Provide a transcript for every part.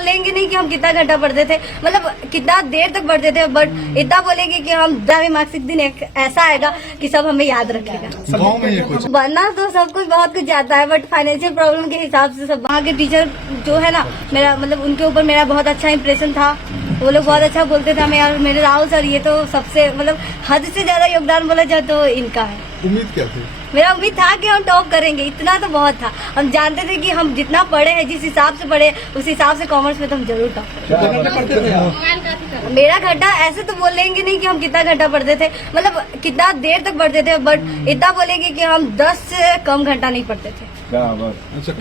बोलेंगे नहीं कि हम कितना घंटा पढ़ते थे, मतलब कितना देर तक पढ़ते थे, बट इतना बोलेंगे कि हम 10वीं मार्क्स एक दिन ऐसा आएगा कि सब हमें याद रखेगा। गाँव में ये कुछ बनना तो सब कुछ बहुत कुछ जाता है, बट फाइनेंशियल प्रॉब्लम के हिसाब से सब वहाँ के टीचर जो है ना, मेरा मतलब उनके ऊपर मेरा बहुत अच्छा इंप्रेशन था। वो लोग बहुत अच्छा बोलते थे हमें, यार मेरे राहुल सर ये तो सबसे मतलब हद से ज्यादा योगदान बोला जाए तो इनका है। उम्मीद क्या थी? मेरा उम्मीद था कि हम टॉप करेंगे, इतना तो बहुत था। हम जानते थे कि हम जितना पढ़े हैं, जिस हिसाब से पढ़े उस हिसाब से कॉमर्स में तो हम जरूर टॉप करेंगे। मेरा घंटा ऐसे तो बोलेंगे नहीं कि हम कितना घंटा पढ़ते थे, मतलब कितना देर तक पढ़ते थे, बट इतना बोलेंगे कि हम 10 से कम घंटा नहीं पढ़ते थे। अच्छा,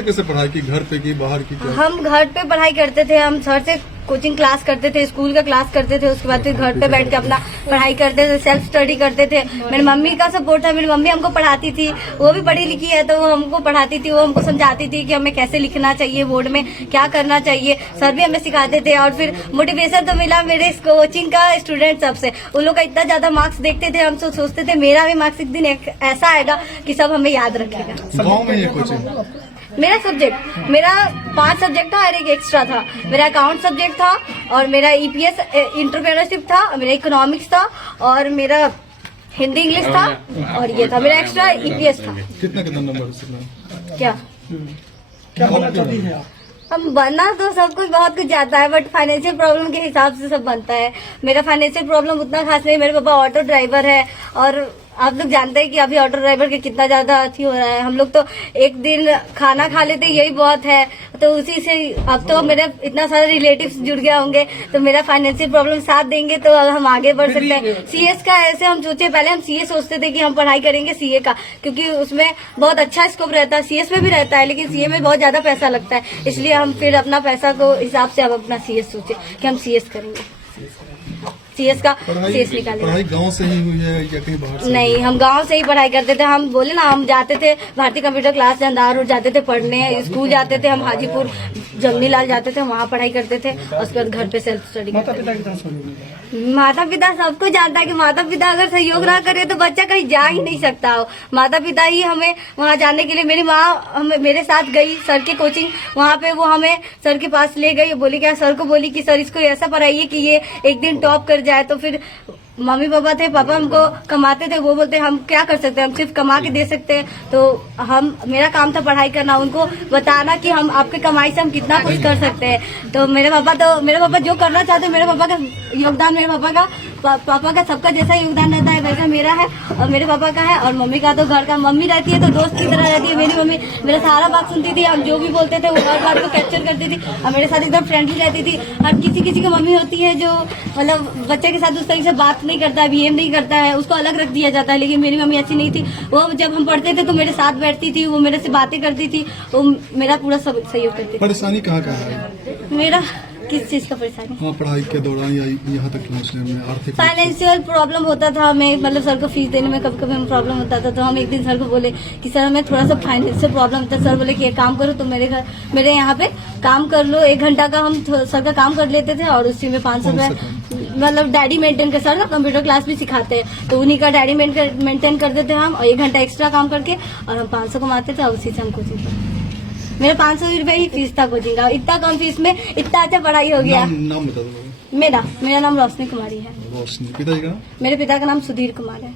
कैसे पढ़ाई की? घर पे की बाहर की? हम घर पे पढ़ाई करते थे, हम सर से कोचिंग क्लास करते थे, स्कूल का क्लास करते थे, उसके बाद फिर घर पे बैठ के अपना पढ़ाई करते थे, सेल्फ स्टडी करते थे। मेरी मम्मी का सपोर्ट था, मेरी मम्मी हमको पढ़ाती थी, वो भी पढ़ी लिखी है तो वो हमको पढ़ाती थी, वो हमको समझाती थी कि हमें कैसे लिखना चाहिए, बोर्ड में क्या करना चाहिए, सर भी हमें सिखाते थे। और फिर मोटिवेशन तो मिला मेरे कोचिंग का स्टूडेंट सबसे, उन लोग का इतना ज्यादा मार्क्स देखते थे, हम तो सोचते थे मेरा भी मार्क्स एक दिन ऐसा आएगा कि सब हमें याद रखेगा। गाँव में ये कुछ मेरा सब्जेक्ट, मेरा 5 सब्जेक्ट था और एक एक्स्ट्रा था। मेरा अकाउंट सब्जेक्ट था और मेरा ईपीएस एंटरप्रेन्योरशिप था, मेरा इकोनॉमिक्स था और मेरा हिंदी इंग्लिश था और ये था मेरा एक्स्ट्रा ईपीएस था। कितना नंबर? क्या बनना चाहती है आप? हम बनना तो सब कुछ बहुत कुछ जाता है, बट फाइनेंशियल प्रॉब्लम के हिसाब से सब बनता है। मेरा फाइनेंशियल प्रॉब्लम उतना खास नहीं, मेरे पापा ऑटो ड्राइवर है और आप लोग जानते हैं कि अभी ऑटो ड्राइवर के कितना ज्यादा अच्छी हो रहा है। हम लोग तो एक दिन खाना खा लेते यही बहुत है, तो उसी से अब तो मेरे इतना सारे रिलेटिव्स जुड़ गए होंगे, तो मेरा फाइनेंशियल प्रॉब्लम साथ देंगे तो हम आगे बढ़ सकते हैं। सीएस का ऐसे हम सोचे, पहले हम सीए सोचते थे कि हम पढ़ाई करेंगे सीए का, क्योंकि उसमें बहुत अच्छा स्कोप रहता है। सीएस में भी रहता है लेकिन सीए में बहुत ज्यादा पैसा लगता है, इसलिए हम फिर अपना पैसा को हिसाब से अब अपना सीएस सोचे कि हम सीएस करेंगे, सीएस का सीएस निकालेंगे। पढ़ाई गांव से ही हुई है या कहीं बाहर से? नहीं, हम गांव से ही पढ़ाई करते थे। हम बोले ना, हम जाते थे भारतीय कंप्यूटर क्लास जंदार रोड जाते थे पढ़ने, स्कूल जाते थे, हम हाजीपुर जमनी लाल जाते थे, वहाँ पढ़ाई करते थे और उसके बाद घर पे सेल्फ स्टडी करते थे। माता पिता सबको जानता है कि माता पिता अगर सहयोग ना करे तो बच्चा कहीं जा ही नहीं सकता हो। माता पिता ही हमें वहाँ जाने के लिए, मेरी माँ हमें मेरे साथ गई सर के कोचिंग, वहाँ पे वो हमें सर के पास ले गई, बोली क्या सर को बोली कि सर इसको ऐसा पढ़ाइए कि ये एक दिन टॉप कर जाए। तो फिर मम्मी पापा थे, पापा हमको कमाते थे, वो बोलते हम क्या कर सकते हैं, हम सिर्फ कमा के दे सकते हैं। तो मेरा काम था पढ़ाई करना, उनको बताना कि हम आपके कमाई से हम कितना कुछ कर सकते हैं। तो मेरे पापा जो करना चाहते, मेरे पापा का योगदान, मेरे पापा का सबका जैसा योगदान रहता है वैसा मेरा है और मेरे पापा का है। और मम्मी का तो घर का, मम्मी रहती है तो दोस्त की तरह रहती है। मेरी मम्मी मेरा सारा बात सुनती थी, हम जो भी बोलते थे वो हर बात को कैप्चर करती थी और मेरे साथ एकदम फ्रेंडली रहती थी। हर किसी की मम्मी होती है जो मतलब बच्चे के साथ उस तरीके से बात नहीं करता है, बिहेव नहीं करता है, उसको अलग रख दिया जाता है। लेकिन मेरी मम्मी ऐसी नहीं थी, वो जब हम पढ़ते थे तो मेरे साथ बैठती थी, वो मेरे से बातें करती थी, वो मेरा पूरा सहयोग करती थी। परेशानी कहाँ है? मेरा किस चीज का परेशानी? हाँ, पढ़ाई के दौरान या यहाँ तक पहुँचने में आर्थिक फाइनेंशियल प्रॉब्लम होता था हमें, मतलब सर को फीस देने में कभी कभी हमें प्रॉब्लम होता था। तो हम एक दिन सर को बोले कि सर हमें थोड़ा सा फाइनेंशियल प्रॉब्लम होता है। सर बोले कि एक काम करो, तुम मेरे यहाँ पे काम कर लो, 1 घंटा का हम सर का काम कर लेते थे और उसी में 500 रुपए मतलब डैडी मेंटेन के, सर ना कंप्यूटर क्लास भी सिखाते हैं तो उन्हीं का डैडी मेंटेन कर देते हैं हम, और 1 घंटा एक्स्ट्रा काम करके और हम 500 कमाते थे और उसी से हम कोचिंग। मेरा 500 रुपए ही फीस था कोचिंग का, इतना कम फीस में इतना अच्छा पढ़ाई हो गया। नाम बता दो। मेरा नाम रोशनी कुमारी है। रोशनी। पिताजी का? मेरे पिता का नाम सुधीर कुमार है।